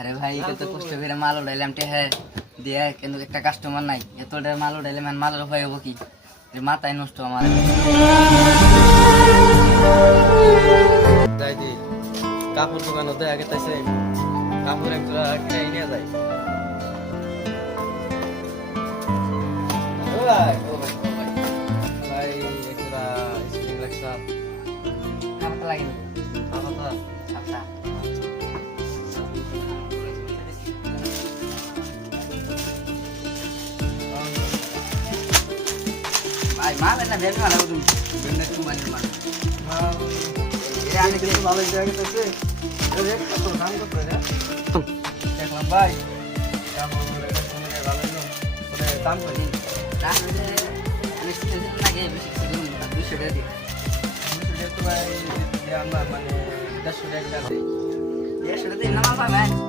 আরে ভাই কত কষ্ট করে মাল উঠাইলাম হ্যাঁ দিয়ে কিন্তু একটা কাস্টমার নাই এতটা মাল উঠাইলে মালের ভয় হবো কি মাথায় নষ্ট আমার যাই দি কাপড় দোকানও দেয়া গেছে কাপড় একজোড়া কিনে নিয়ে যায় ভাই একজোড়া স্প্রিং লাগছে খারাপ লাগে আপাতত আচ্ছা ভাই মাল না বের করা লাগবে তুমি বের একটু মাল মাল এটা আমি কিছু ভালো দেয়া গেছে রেট কত দাম কত রে দেখলাম ভাই কাপড় ভালো দাম কত তাহলে আমি সিজন লাগে বেশি সিজন 200 টাকা দিই 200 টাকা ভাই আমরা মানে 150 টাকা দিই 150 টাকা দিন না পাবেন